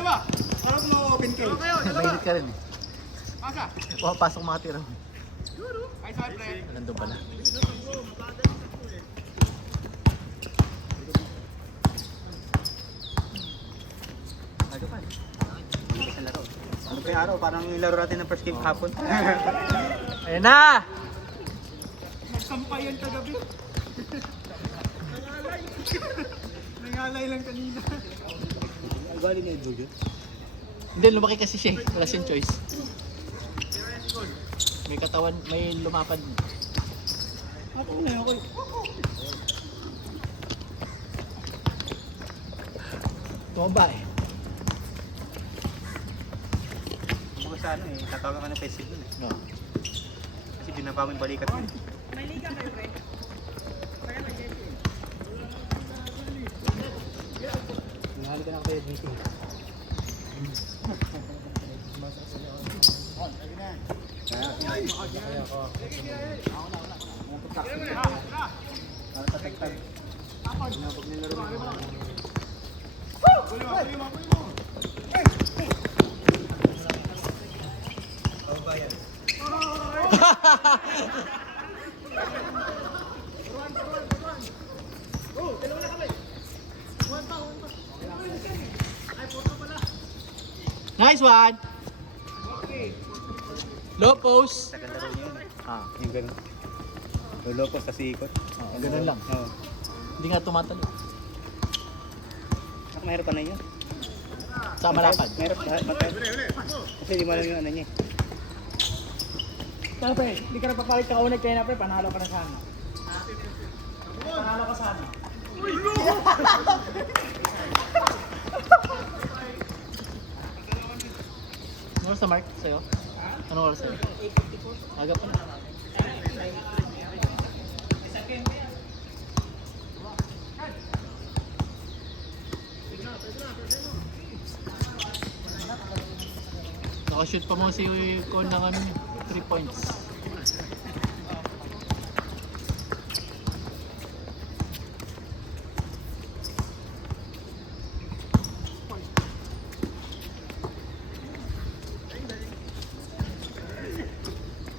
Dalawa. Parang mo open kayo. Mainit ka rin eh. Pasa. Pasok mga tira. Ay, sorry, pre. Nandun pala. Ano pa? Sa laro. Ano pa yung araw? Parang nilaro natin ng first game hapon. Ayan na! Nagsampayan kagabi. Nangalay lang kanina. Galing na yung yun. Hindi, lumaki kasi siya eh. Wala siyang choice. May katawan, may lumapad. Ako na ako. Tumaba eh. Kung sa ano eh, tatawagan ka ng Facebook nun eh. No. Kasi binabawin balikat mo. May liga kayo, pre. Nahali ka na kayo dito. Nice one! Low post. Tagal laro niya yun eh. Ah, Yung gano'n. Lulopos sa ikot. ganun lang. Oo. Hindi nga tumatalo. Ako mahirap pa na yun. Sa malapad. Mahirap lahat matay. Kasi di mo alam yung ano niya eh. Pero, pre, hindi ka nagpapalit ka unag kayo na, pre. Panalo ka na sana. Panalo ka sana. Ano oras na Mark sa'yo? Anong oras sa'yo? 8:54. Aga pa na. Nakashoot pa mo si Con ng ano, 3 points.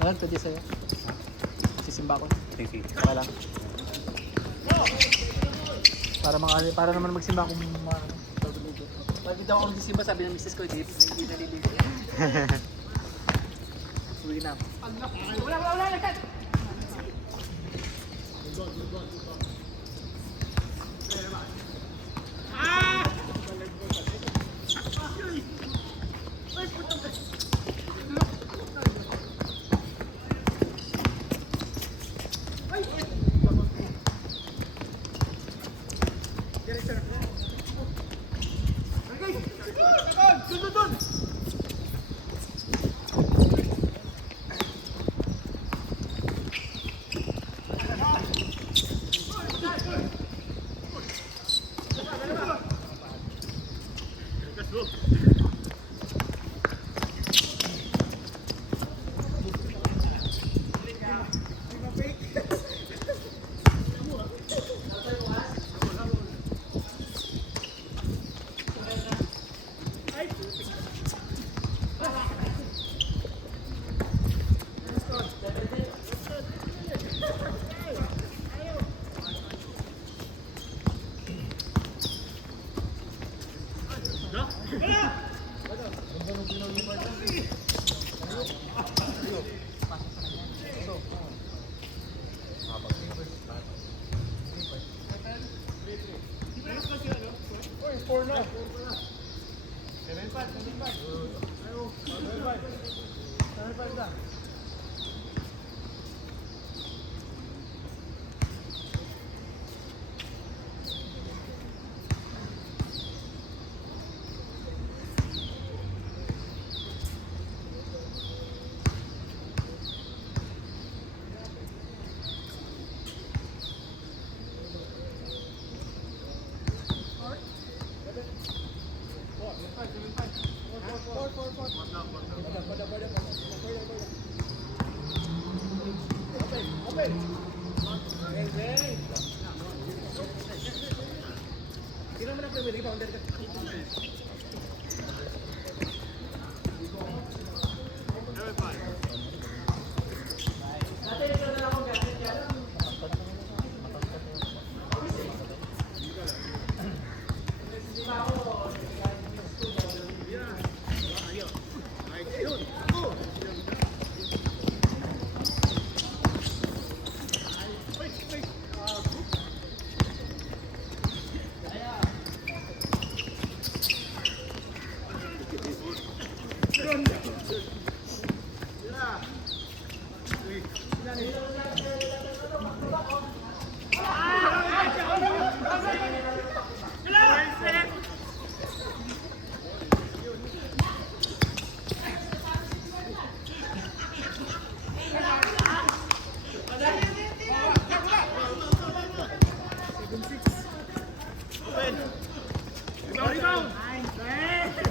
Alam, pwede sa'yo. Sisimba ko. Sige. Saka lang. Para naman magsimba kung pagbuligo. Pag hindi ako magsisimba, sabi ng misis ko, hindi naliligo. Uwi na ako. Wala, nagkat!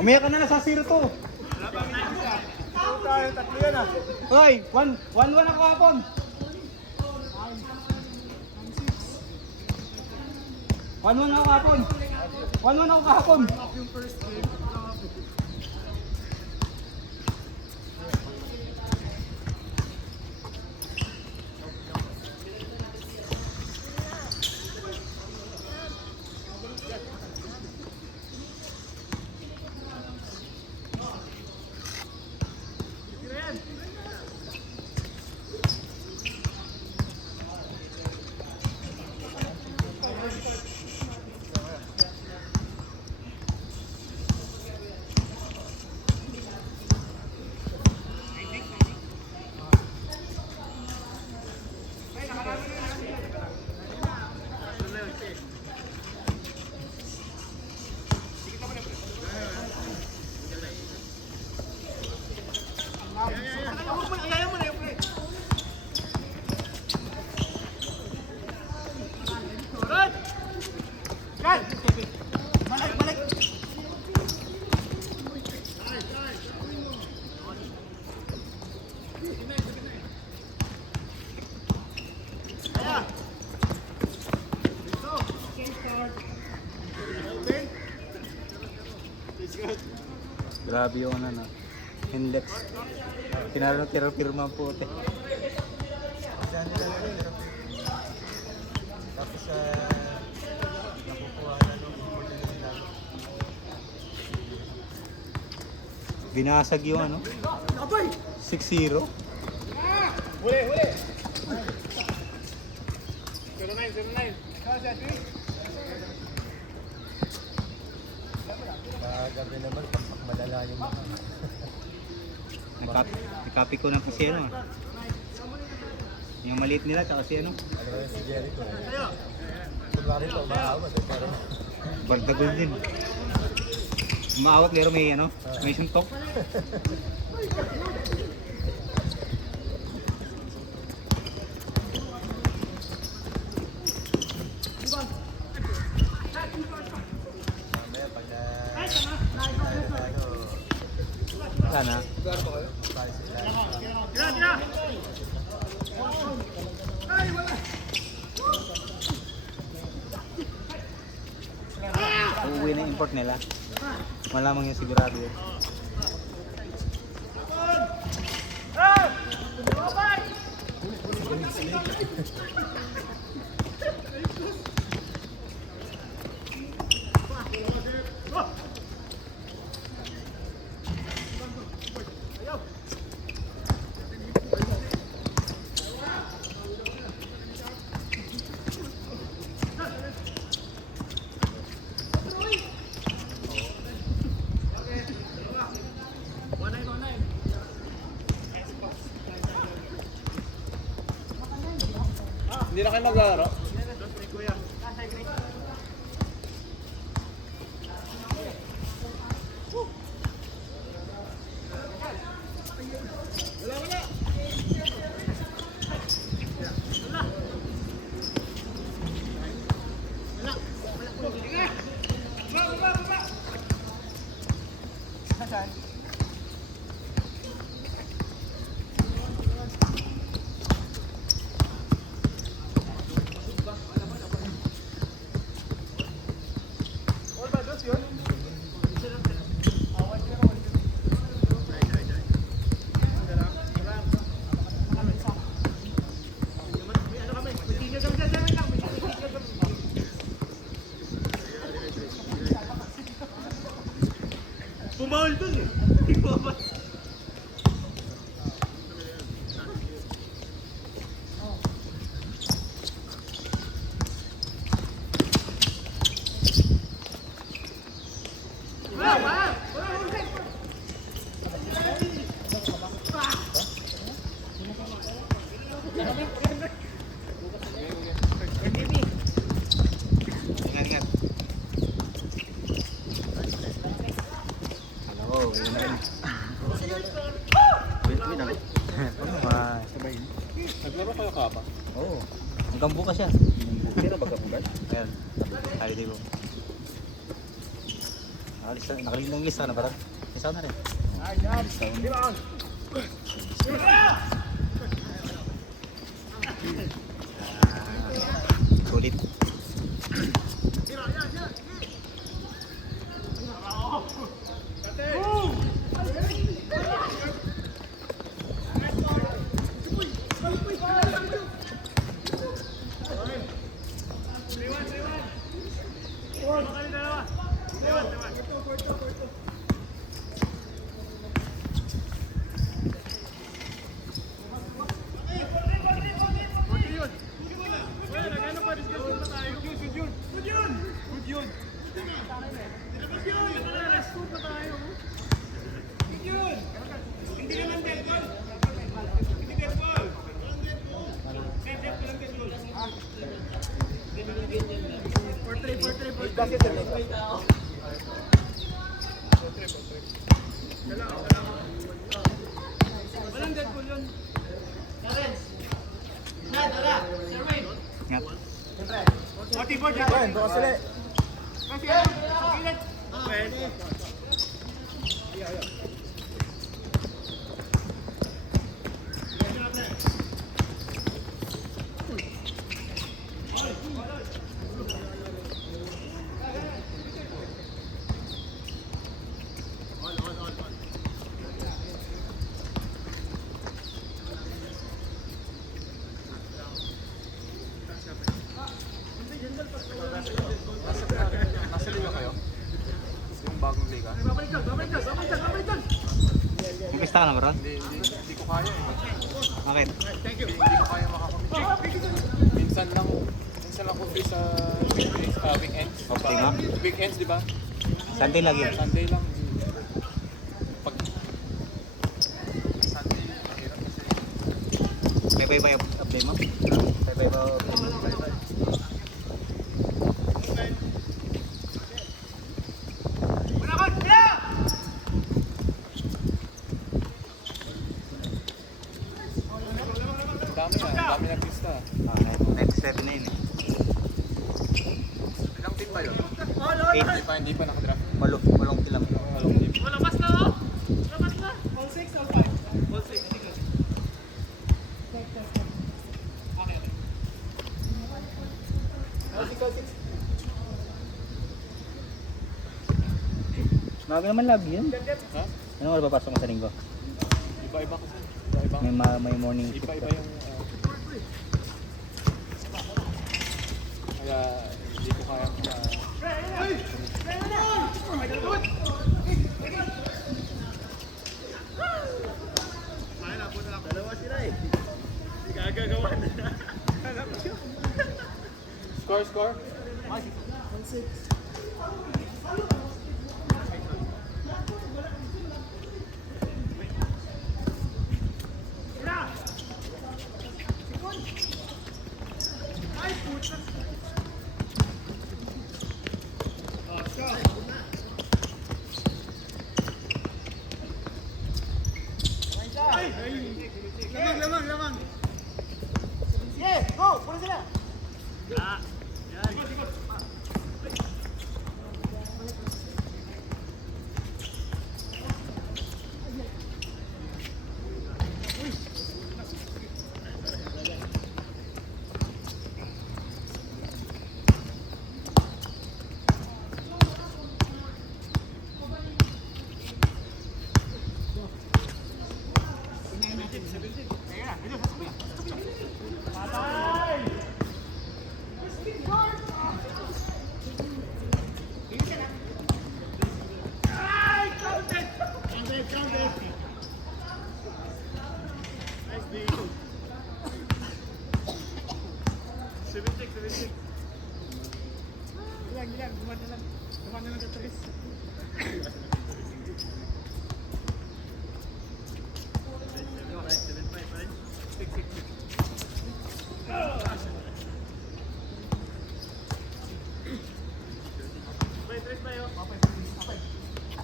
Umiyak ka na, nasa 0-2. Tayo, tatlo yan ah. Hoy, 1-1 ako hapon. 1-1 ako hapon. 1-1 ako kahapon. Grabe yung ano, index. Tinaro ng tira-pirma po ito. Tapos nakukuha na nung nila. Binasag yung ano? 6-0. Huli! 09. Gabi naman, pagpak malala yung mga. Nagkapi ko na kasi ano. Yung maliit nila, tsaka si ano. Ano ba yung si Jericho? Kunwari ito, maawat eh, pero Bardagol din. Umaawat pero may ano, may suntok. mamaya pag Wala na. tayo sila. Uuwi na yung import nila. Malamang yung sigurado yun. Hindi na kayo maglalaro? bumawal dun eh. Ingat. Hello, yun. Naglaro kayo kapa? Oo. Hanggang bukas yan. Sino ba kapugan? Ayan. Holiday ko. Nakaligin ng lista na ba? Isa na rin. Sulit. Nasa liga kayo? Yung bagong liga? Umpista ka na ba ron? Hindi ko kaya eh. Bakit? Hindi ko kaya makakomit. Minsan lang ko free sa weekends. Okay nga. Weekends, di ba? Sunday lagi. Sunday lang. Pag Sunday, mahirap kasi. May bye-bye update mo? Bye-bye ba? Dami na pista. Next step na yun eh. Ilang team ba yun? 8. Hindi pa nakadraft. Malong tilam. Malong team. Labas na oh! Labas na! All 6, all 5. All 6. Maga naman lagi yun. Ha? Ano oras papasok mo sa linggo? Iba-iba kasi. Iba-iba. May morning shift Iba-iba ka. yung kaya hindi ko kaya Score? Lamang! Yeah! Go! Pula sila! Gilang. Gumana lang. Gumana lang ka, Tris.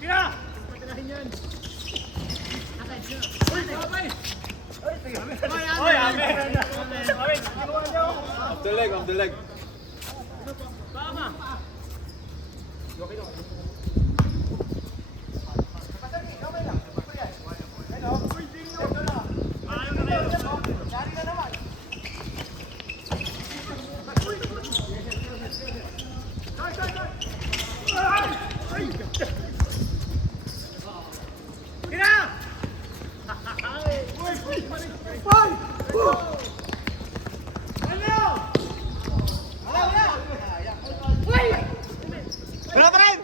Kaya! Patirahin yan! Off the leg, off the leg. Wala pa rin!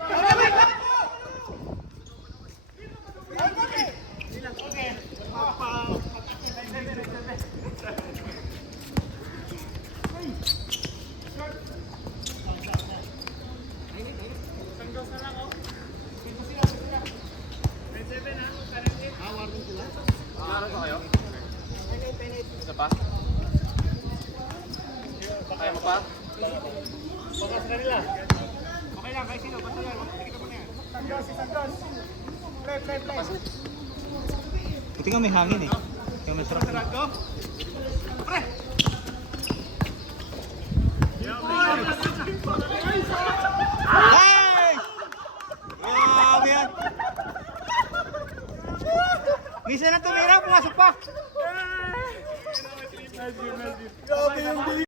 Klaro ba kayo? Isa pa? Kaya mo pa? Buti nga may hangin eh. Kaya masarap. Hey! Grabe yan! Misa na tumira, pumasok pa!